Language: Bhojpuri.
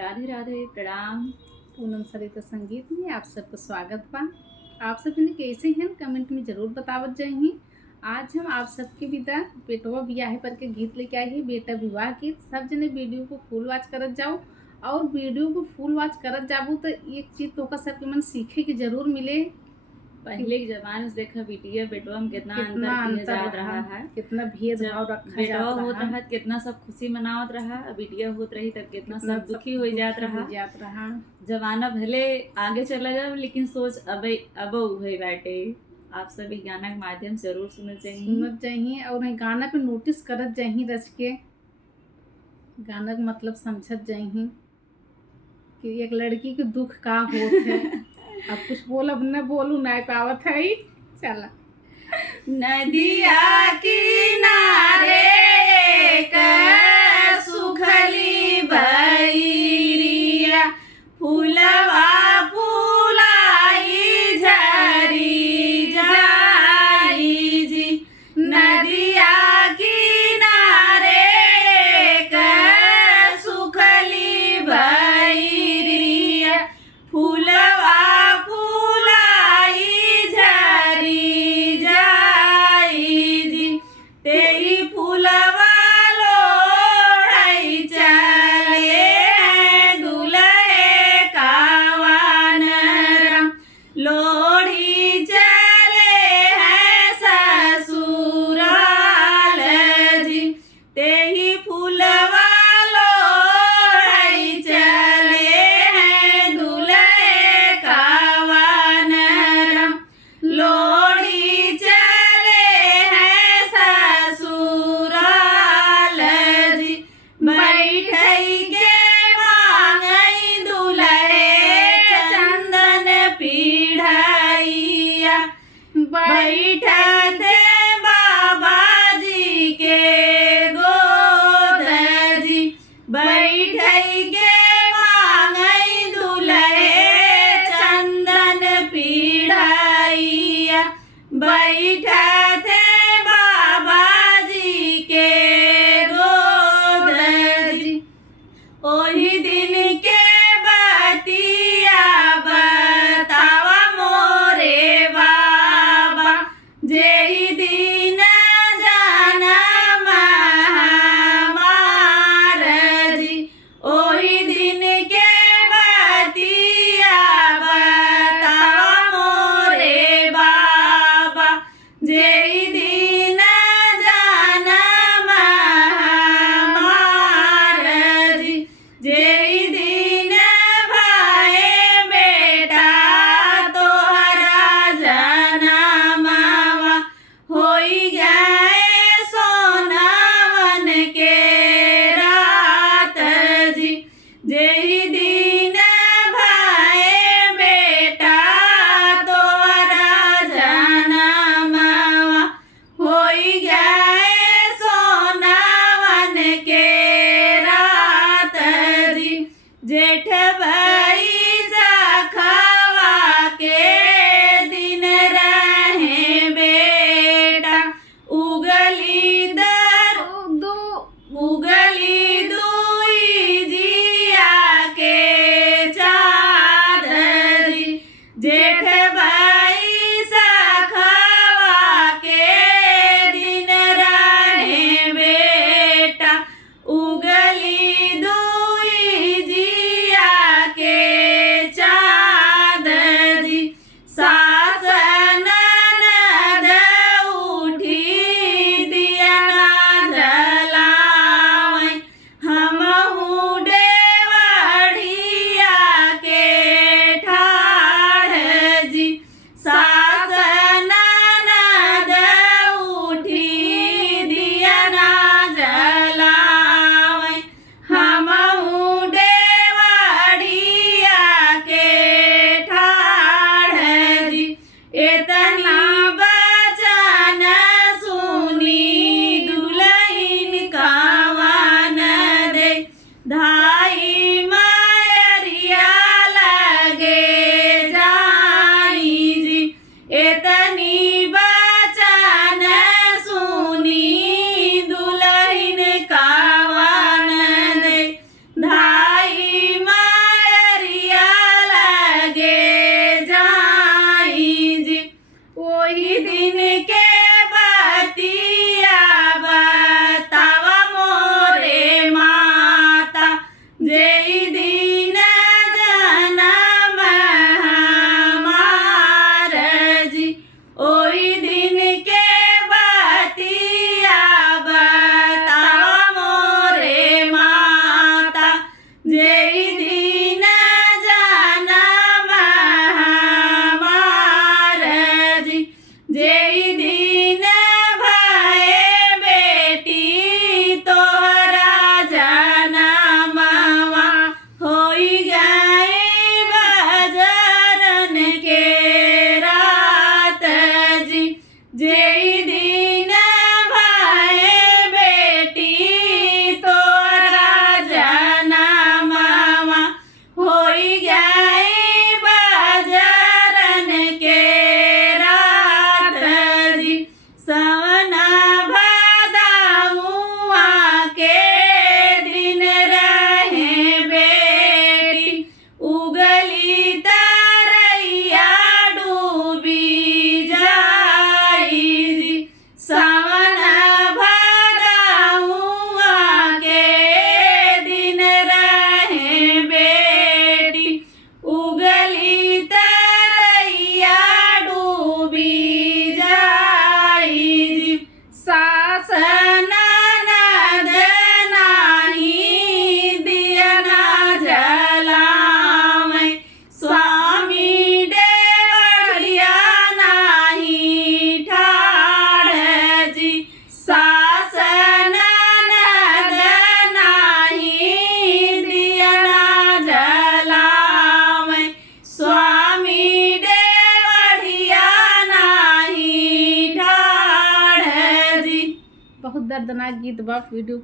राधे राधे प्रणाम। पूनम सरिता संगीत में आप सबको स्वागत बा। आप सब जने कैसे हैं कमेंट में जरूर बतावत जाइए। आज हम आप सबके विदा बेटवा बियाह पर के गीत लेके आए हैं, बेटा विवाह गीत। सब जने वीडियो को फुल वॉच करत जाओ और वीडियो को फुल वॉच करत जाबू तो एक चीज तो सबके मन सीखे के जरूर मिले। पहले के जमाने से देखा बिटिया बेटवा में कितना कितना अंतर किया अंतर जात रहा है। कितना भेदभाव जब रखा बेटवा जात होत रहा, रहा कितना सब खुशी मनावत रहा, अब बिटिया होत रही तब कितना कितना सब दुखी हो जात रहा। जमाना भले आगे चला जाए लेकिन सोच अब वही बाटे। आप सभी गाना के माध्यम से जरूर सुनत चाहिए और गाना पे नोटिस करत जाइए, रच के गाना का मतलब समझत जाइए कि एक लड़की के दुख का होत है। अब कुछ बोलब न बोलू नहीं पावत है। चला नदिया किनारे एक सुखली बइरिया, फूलवा फूलाई झरी जाई जी। नदिया किनारे एक सुखली बइरिया, फूलवा फूलाई झरी जाई जी। तेरी फूलवा लोढ़ई चले दुल्हे कावन राम, लोढ़ी चले हैं ससुराल जी। तेरी फूलवा लोढ़ई चले हैं दुल्हे कावन राम, लोढ़ी चले हैं ससुराल जी। बैठई के मांगई दुल्हे चंदन पीढ़ैया, बैठते बाबा जी के गोद जी। बैठई के मांगई दुल्हे चंदन पीढ़ैया, बैठते बाबा जी के गोद जी। ओही दिन के बतिया बतावा मोरे बाबा, जेही दिन जनम हमार जी। ओही दिन के बतिया बतावा मोरे बाबा, जेही दिन जनम हमार जी। जेही दिन भाए बेटा तोहरा जनमवा, होई गए सोनावन के रात जी। जेही दिन भाए बेटा तोहरा जनमवा, होई गए सोनावन के रात जी। जेठ बैसाखवा के दिन रहे बेटा, उगली दुई जिया के चाँद जी। जेठ बैसाखवा के दिन रहे बेटा, उगली दुई जिया के जेई दिन जनम हमार जी ओई दिन के बतिया बतावा मोरे माता जेई दिन जनम हमार जी जेई दिन भये बेटी तोहरा जनमवा होई गई बजरन के रात जी जेई दिन भये बेटी तोहरा जनमवा होई गई बजरन के रात जी सवन भदौआ के दिन रहे बेटी उगली तरैया डूबी जाई जी सवन भदौआ के दिन रहे बेटी उगली तरैया डूबी जाई जी सास ननद नाही दियना जलावे स्वामी देवड़िया नाही ठाड़ जी सास ननद नाही दियना जलावे स्वामी देवड़िया नाही ठाड़ जी। बहुत दर्दनाक गीत बा। वीडियो